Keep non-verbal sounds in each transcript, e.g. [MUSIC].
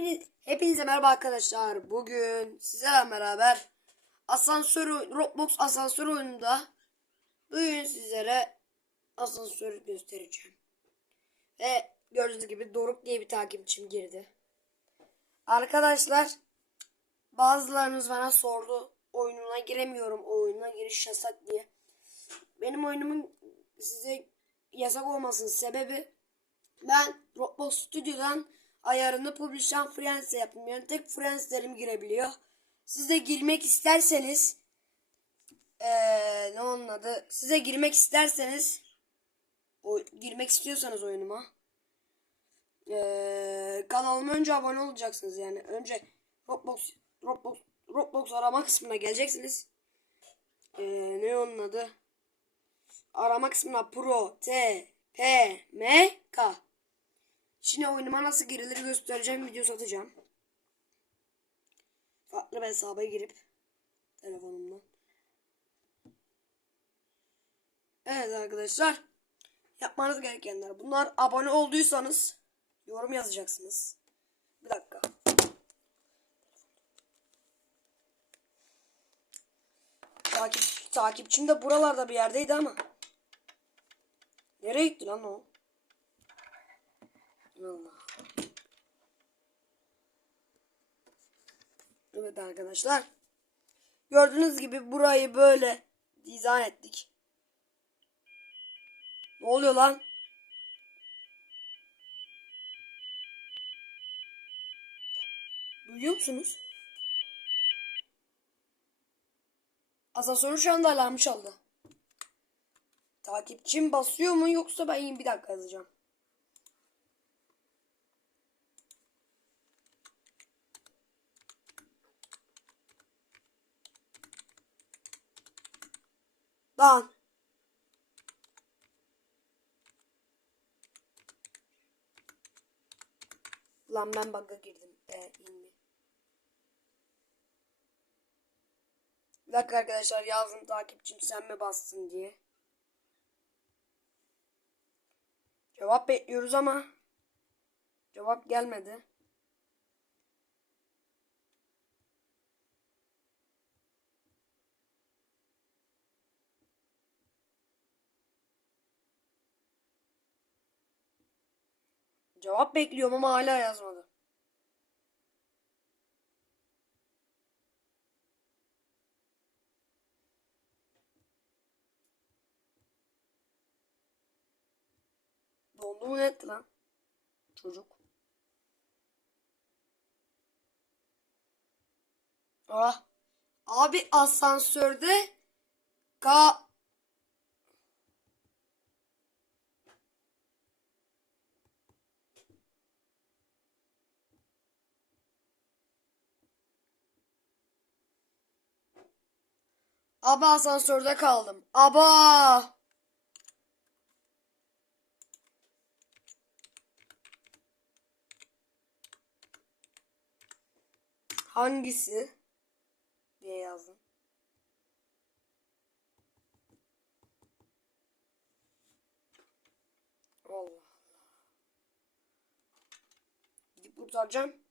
Hepiniz, hepinize merhaba arkadaşlar. Bugün sizlerle beraber asansör Roblox asansör oyununda bugün sizlere asansörü göstereceğim. Ve gördüğünüz gibi Doruk diye bir takipçim girdi. Arkadaşlar bazılarınız bana sordu oyununa giremiyorum oyununa giriş yasak diye. Benim oyunumun size yasak olmasının sebebi ben Roblox Studio'dan ayarını Publish and Friends'e yaptım. Yani tek Friends'lerim girebiliyor. Siz de girmek isterseniz ee, ne onun adı? Size girmek isterseniz o, girmek istiyorsanız oyunuma ee, kanalıma önce abone olacaksınız yani. Önce Roblox Roblox Roblox arama kısmına geleceksiniz. Ee, ne onun adı? Arama kısmına Pro T P M K Şimdi oyunuma nasıl girilir göstereceğim video satacağım. Farklı bir hesaba girip telefonumdan. Evet arkadaşlar. Yapmanız gerekenler bunlar. Abone olduysanız yorum yazacaksınız. Bir dakika. Takip, takipçim de buralarda bir yerdeydi ama. Nereye gitti lan o? Allah. Evet arkadaşlar. Gördüğünüz gibi burayı böyle dizayn ettik. Ne oluyor lan? Duyuyor musunuz? Asansörü şu anda alarmı çaldı. Takipçim basıyor mu yoksa ben bir dakika yazacağım. Lan. Lan ben bug'a girdim. Ee, indi. Bir dakika arkadaşlar yazdım takipçim sen mi bassın diye. Cevap bekliyoruz ama cevap gelmedi. Cevap bekliyorum ama hala yazmadı. Dondu mu etti lan? Çocuk. Ah. Abi asansörde ka Aba asansörde kaldım. Aba. Hangisi? diye yazdım. Allah Allah. Gidip kurtaracağım.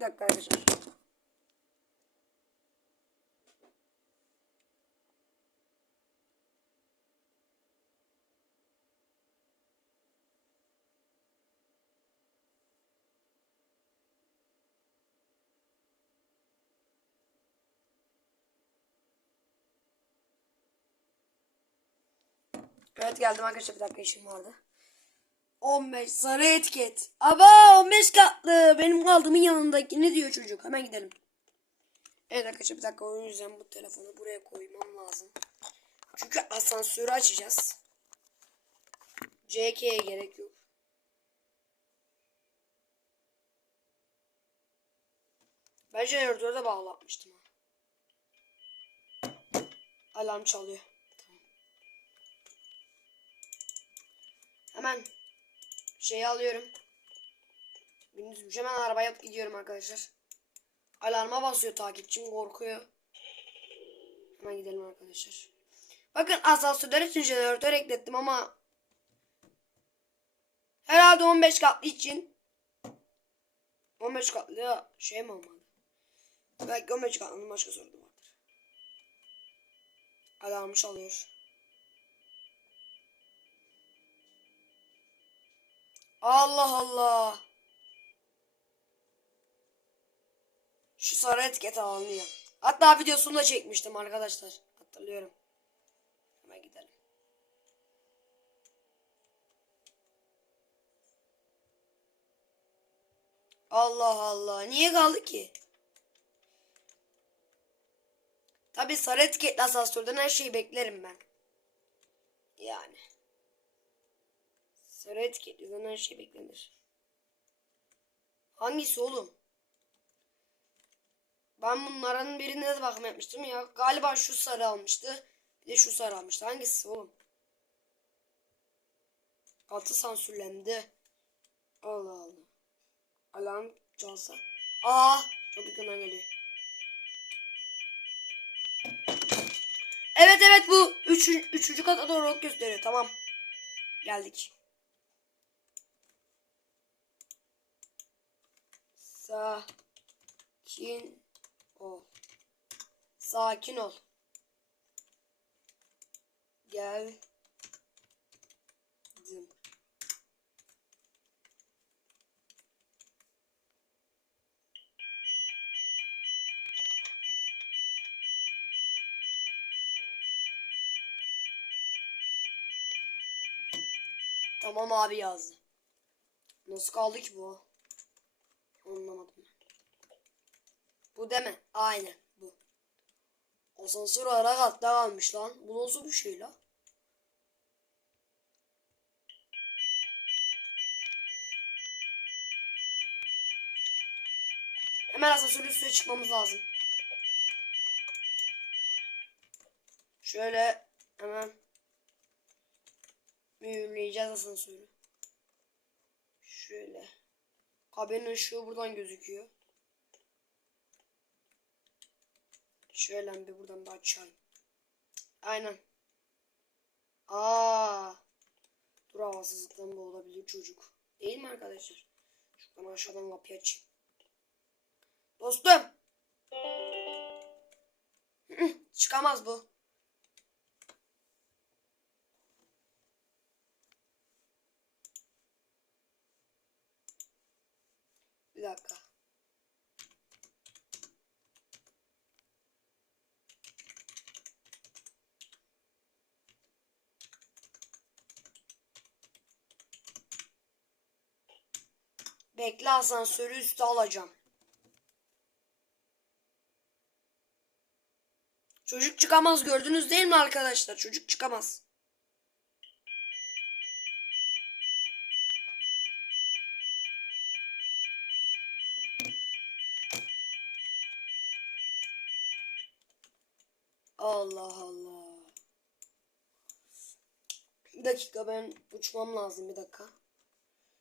Bir dakika arkadaşlar. Evet geldim arkadaşlar bir dakika işim vardı. 15 sarı etiket. Aba 15 katlı. Benim kaldığımın yanındaki ne diyor çocuk? Hemen gidelim. Evet arkadaşlar bir dakika o yüzden bu telefonu buraya koymam lazım. Çünkü asansörü açacağız. CK'ye gerek yok. Ben jeneratörü de bağlatmıştım. Alarm çalıyor. Tamam. Hemen şeyi alıyorum. Gündüzmüş hemen arabaya alıp gidiyorum arkadaşlar. Alarma basıyor takipçim korkuyor. Hemen gidelim arkadaşlar. Bakın asansörler için jeneratör eklettim ama herhalde 15 katlı için 15 katlı şey mi olmadı? Belki 15 katlının başka sorunu vardır. Alarmı çalıyor. Allah Allah. Şu sarı etiket alınıyor. Hatta videosunu da çekmiştim arkadaşlar. Hatırlıyorum. Hemen gidelim. Allah Allah. Niye kaldı ki? Tabi sarı etiketli asansörden her şeyi beklerim ben. Yani. Sarı etiketliden her şey beklenir. Hangisi oğlum? Ben bunların birine de bakım yapmıştım ya. Galiba şu sarı almıştı. Bir de şu sarı almıştı. Hangisi oğlum? Altı sansürlendi. Allah Allah. Alarm çalsa. Aa, çok yakından geliyor. Evet evet bu üç, üçüncü kata doğru gösteriyor. Tamam. Geldik. Sakin ol. Sakin ol. Geldim. Tamam abi yazdı. Nasıl kaldı ki bu? Anlamadım ben. Bu deme. Aynen bu. Asansör ara katta kalmış lan. Bu nasıl bir şey lan? Hemen asansörün üstüne çıkmamız lazım. Şöyle hemen mühürleyeceğiz asansörü. Şöyle. Kabinin ışığı buradan gözüküyor. Şöyle bir buradan da açayım. Aynen. Aa. Dur havasızlıktan bu olabilir çocuk. Değil mi arkadaşlar? Şuradan aşağıdan kapıyı açayım. Dostum. [CLEARS THROAT] Çıkamaz bu. Bir dakika. Bekle asansörü üste alacağım. Çocuk çıkamaz gördünüz değil mi arkadaşlar? Çocuk çıkamaz. Allah Allah. Bir dakika ben uçmam lazım bir dakika.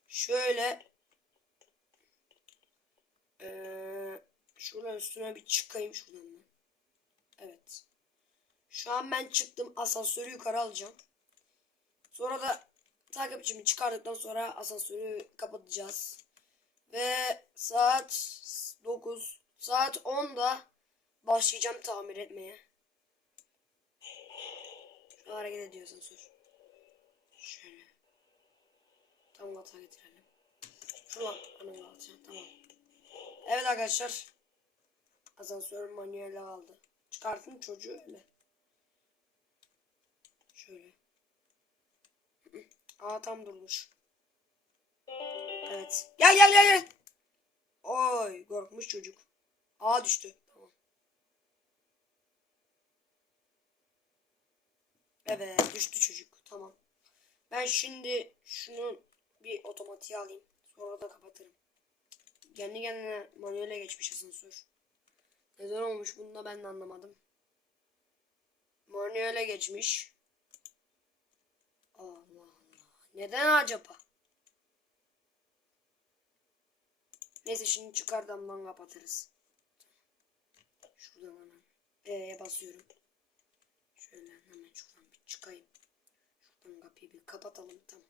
Şöyle ee, şuradan üstüne bir çıkayım şuradan ben. Evet. Şu an ben çıktım. Asansörü yukarı alacağım. Sonra da takipçimi çıkardıktan sonra asansörü kapatacağız. Ve saat 9 saat 10'da başlayacağım tamir etmeye. Şu hareket ediyor asansör. Şöyle. Tam gata getirelim. Şuradan anımı alacağım. Tamam. Evet arkadaşlar. Asansör manuelle kaldı. Çıkartın çocuğu öyle. Şöyle. [CLEARS THROAT] Aa tam durmuş. Evet. Gel gel gel gel. Oy korkmuş çocuk. Aa düştü. Tamam. Evet düştü çocuk. Tamam. Ben şimdi şunu bir otomatiğe alayım. Sonra da kapatırım. Kendi kendine manuele geçmiş asansör. Neden olmuş bunu da ben de anlamadım. Manuele geçmiş. Allah Allah. Neden acaba? Neyse şimdi çıkar damdan kapatırız. Şuradan hemen E'ye basıyorum. Şöyle hemen şuradan bir çıkayım. Şuradan kapıyı bir kapatalım. Tamam.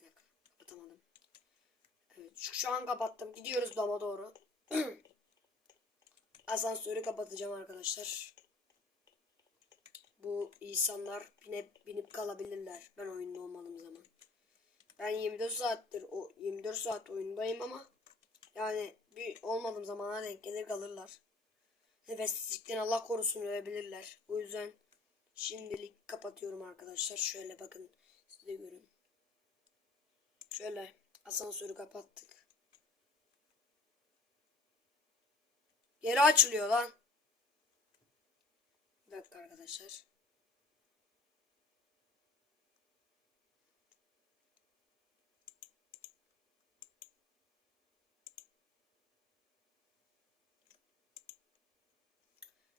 Bir dakika. Kapatamadım. Evet şu, şu an kapattım. Gidiyoruz dama doğru. [CLEARS THROAT] Asansörü kapatacağım arkadaşlar. Bu insanlar binip binip kalabilirler. Ben oyunda olmadığım zaman. Ben 24 saattir o 24 saat oyundayım ama yani bir olmadığım zamana denk gelir kalırlar. Nefessizlikten Allah korusun ölebilirler. O yüzden şimdilik kapatıyorum arkadaşlar. Şöyle bakın siz de görün. Şöyle asansörü kapattık. Geri açılıyor lan. Bir dakika arkadaşlar.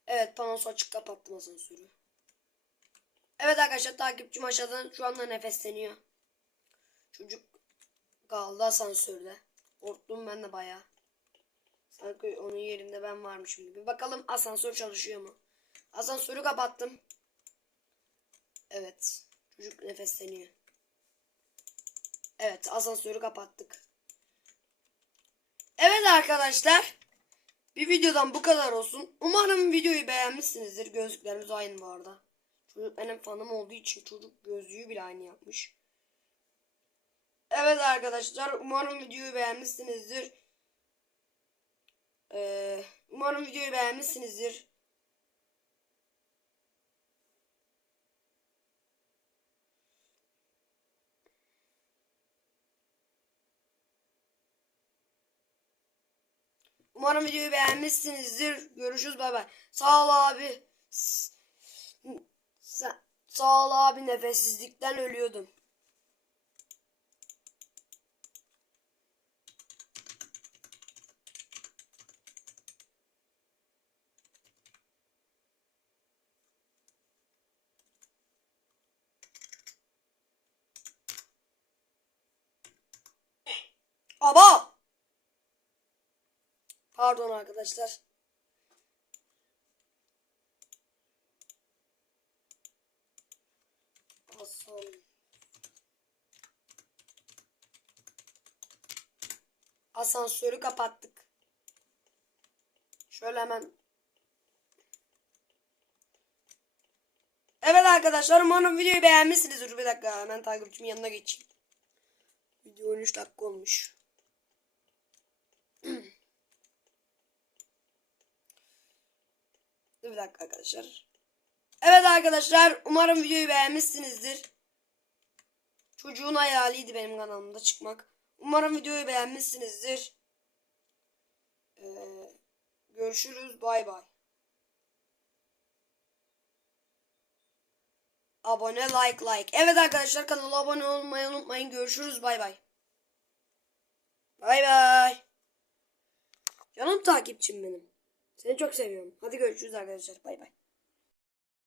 Evet panosu açık kapattım asansörü. Evet arkadaşlar takipçim aşağıdan şu anda nefesleniyor. Çocuk kaldı asansörde. Korktum ben de bayağı. Sanki onun yerinde ben varmışım gibi. Bakalım asansör çalışıyor mu? Asansörü kapattım. Evet. Çocuk nefesleniyor. Evet asansörü kapattık. Evet arkadaşlar. Bir videodan bu kadar olsun. Umarım videoyu beğenmişsinizdir. Gözlüklerimiz aynı bu arada. Çocuk benim fanım olduğu için çocuk gözlüğü bile aynı yapmış. Evet arkadaşlar umarım videoyu beğenmişsinizdir. Ee, umarım videoyu beğenmişsinizdir. Umarım videoyu beğenmişsinizdir. Görüşürüz bay bay. Sağ ol abi. Sa- sağ ol abi nefessizlikten ölüyordum. Aba! Pardon arkadaşlar. Asan. Asansörü kapattık. Şöyle hemen. Evet arkadaşlar umarım videoyu beğenmişsinizdir. Bir dakika hemen takipçimin yanına geçeyim. Video 13 dakika olmuş. Dur bir dakika arkadaşlar. Evet arkadaşlar umarım videoyu beğenmişsinizdir. Çocuğun hayaliydi benim kanalımda çıkmak. Umarım videoyu beğenmişsinizdir. Ee, görüşürüz bay bay. Abone like like. Evet arkadaşlar kanala abone olmayı unutmayın. Görüşürüz bay bay. Bay bay. Canım takipçim benim. Seni çok seviyorum. Hadi görüşürüz arkadaşlar. Bay bay.